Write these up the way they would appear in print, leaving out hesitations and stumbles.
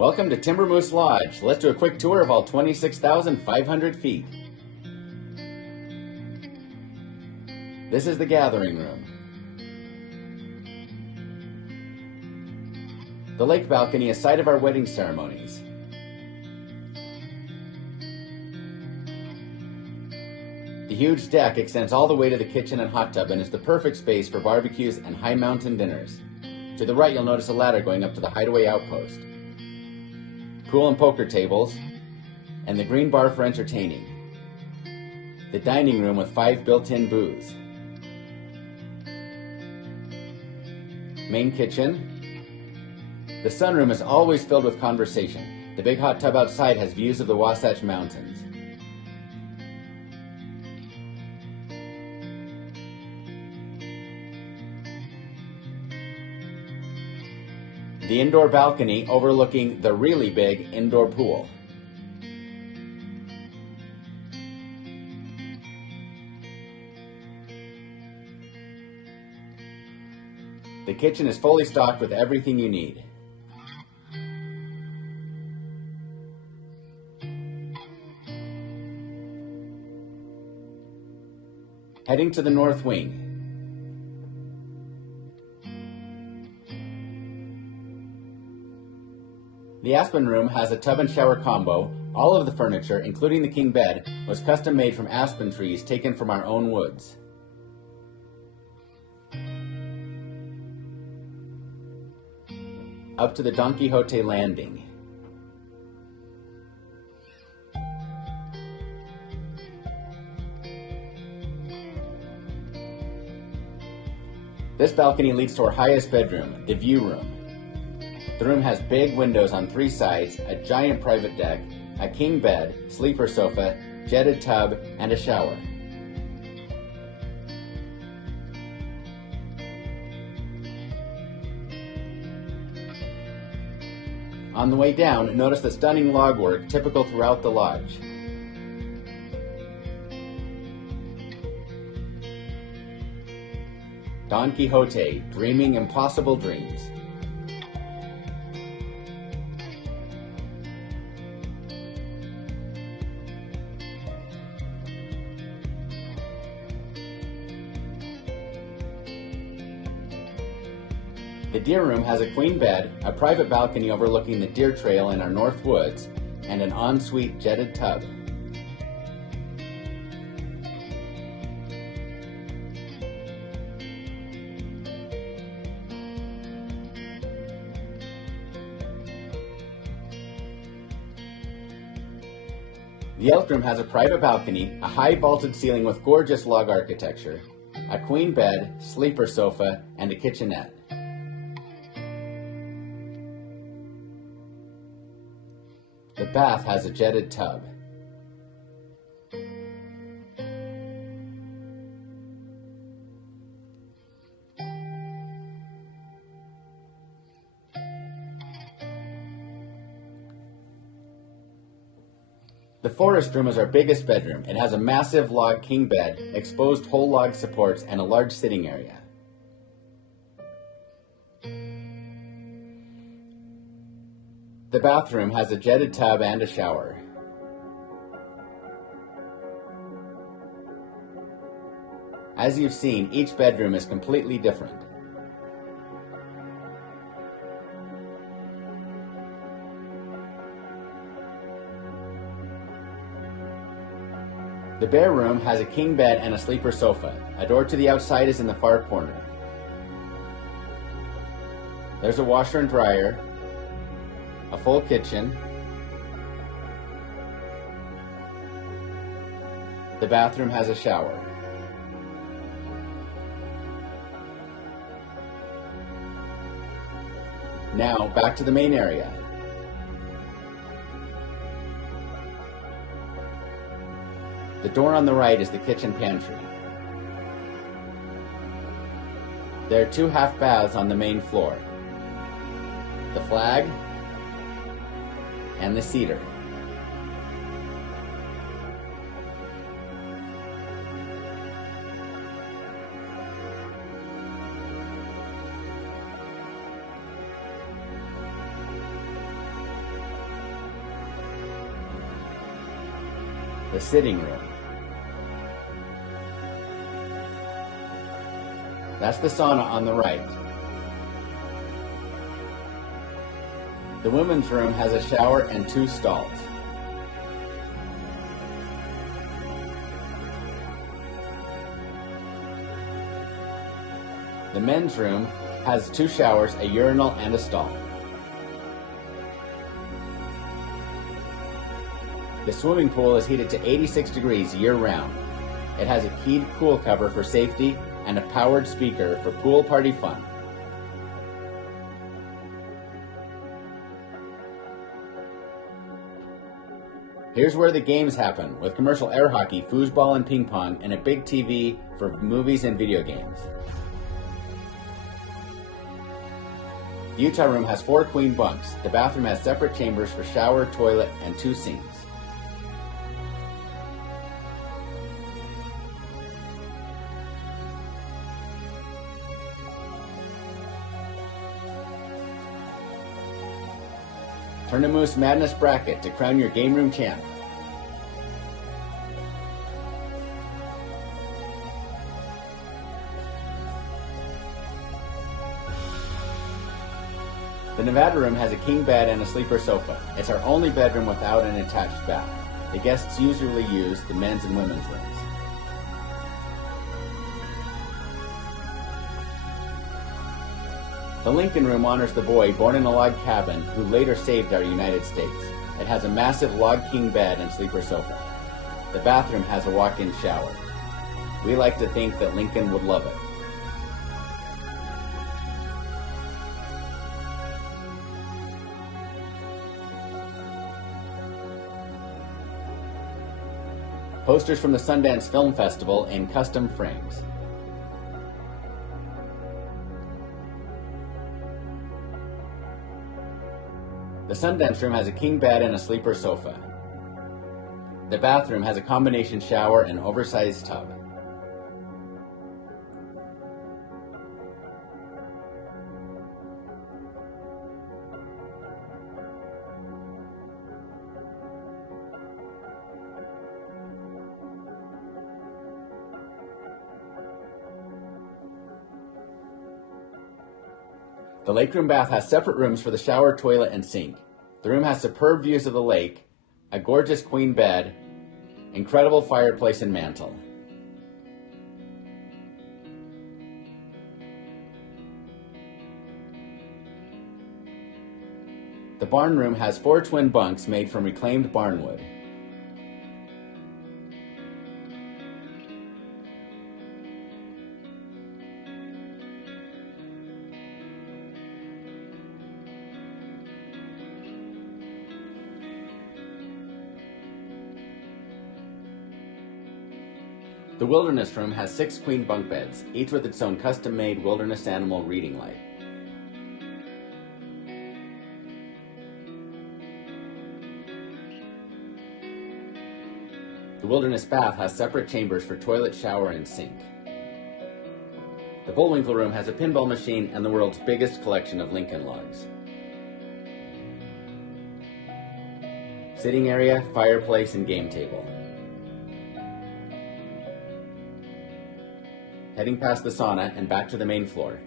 Welcome to Timber Moose Lodge. Let's do a quick tour of all 26,500 feet. This is the gathering room. The lake balcony is site of our wedding ceremonies. The huge deck extends all the way to the kitchen and hot tub and is the perfect space for barbecues and high mountain dinners. To the right, you'll notice a ladder going up to the hideaway outpost. Pool and poker tables, and the green bar for entertaining. The dining room with 5 built-in booths. Main kitchen. The sunroom is always filled with conversation. The big hot tub outside has views of the Wasatch Mountains. The indoor balcony overlooking the really big indoor pool. The kitchen is fully stocked with everything you need. Heading to the north wing. The Aspen room has a tub and shower combo. All of the furniture, including the king bed, was custom made from aspen trees taken from our own woods. Up to the Don Quixote landing. This balcony leads to our highest bedroom, the view room. The room has big windows on 3 sides, a giant private deck, a king bed, sleeper sofa, jetted tub, and a shower. On the way down, notice the stunning log work typical throughout the lodge. Don Quixote, dreaming impossible dreams. The deer room has a queen bed, a private balcony overlooking the deer trail in our north woods, and an ensuite jetted tub. The elk room has a private balcony, a high vaulted ceiling with gorgeous log architecture, a queen bed, sleeper sofa, and a kitchenette. The bath has a jetted tub. The forest room is our biggest bedroom. It has a massive log king bed, exposed whole log supports, and a large sitting area. The bathroom has a jetted tub and a shower. As you've seen, each bedroom is completely different. The bare room has a king bed and a sleeper sofa. A door to the outside is in the far corner. There's a washer and dryer, a full kitchen. The bathroom has a shower. Now, back to the main area. The door on the right is the kitchen pantry. There are 2 half baths on the main floor. The flag and the cedar. The sitting room. That's the sauna on the right. The women's room has a shower and 2 stalls. The men's room has 2 showers, a urinal, and a stall. The swimming pool is heated to 86 degrees year-round. It has a keyed pool cover for safety and a powered speaker for pool party fun. Here's where the games happen, with commercial air hockey, foosball, and ping pong, and a big TV for movies and video games. The Utah room has 4 queen bunks. The bathroom has separate chambers for shower, toilet, and 2 sinks. Turn a Moose Madness bracket to crown your game room champ. The Nevada room has a king bed and a sleeper sofa. It's our only bedroom without an attached bath. The guests usually use the men's and women's rooms. The Lincoln room honors the boy born in a log cabin who later saved our United States. It has a massive log king bed and sleeper sofa. The bathroom has a walk-in shower. We like to think that Lincoln would love it. Posters from the Sundance Film Festival in custom frames. The Sundance room has a king bed and a sleeper sofa. The bathroom has a combination shower and oversized tub. The lake room bath has separate rooms for the shower, toilet, and sink. The room has superb views of the lake, a gorgeous queen bed, incredible fireplace and mantel. The barn room has 4 twin bunks made from reclaimed barnwood. The wilderness room has 6 queen bunk beds, each with its own custom-made wilderness animal reading light. The wilderness bath has separate chambers for toilet, shower, and sink. The Bullwinkle room has a pinball machine and the world's biggest collection of Lincoln logs. Sitting area, fireplace, and game table. Heading past the sauna and back to the main floor.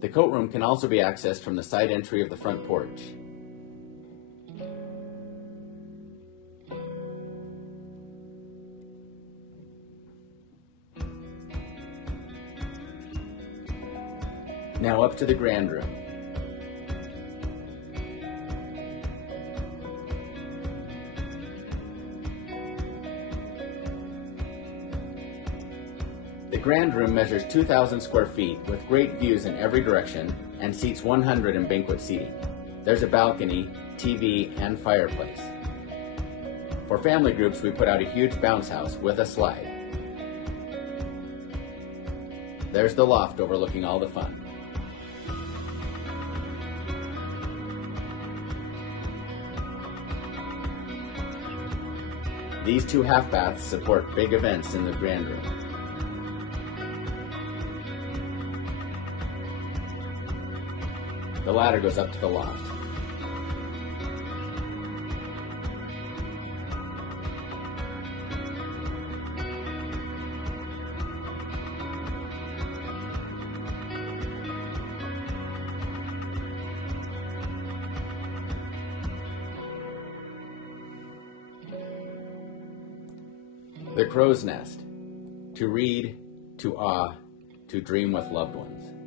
The coat room can also be accessed from the side entry of the front porch. Now up to the grand room. The grand room measures 2,000 square feet with great views in every direction and seats 100 in banquet seating. There's a balcony, TV, and fireplace. For family groups, we put out a huge bounce house with a slide. There's the loft overlooking all the fun. These two half baths support big events in the grand room. The ladder goes up to the loft. The crow's nest. To read, to awe, to dream with loved ones.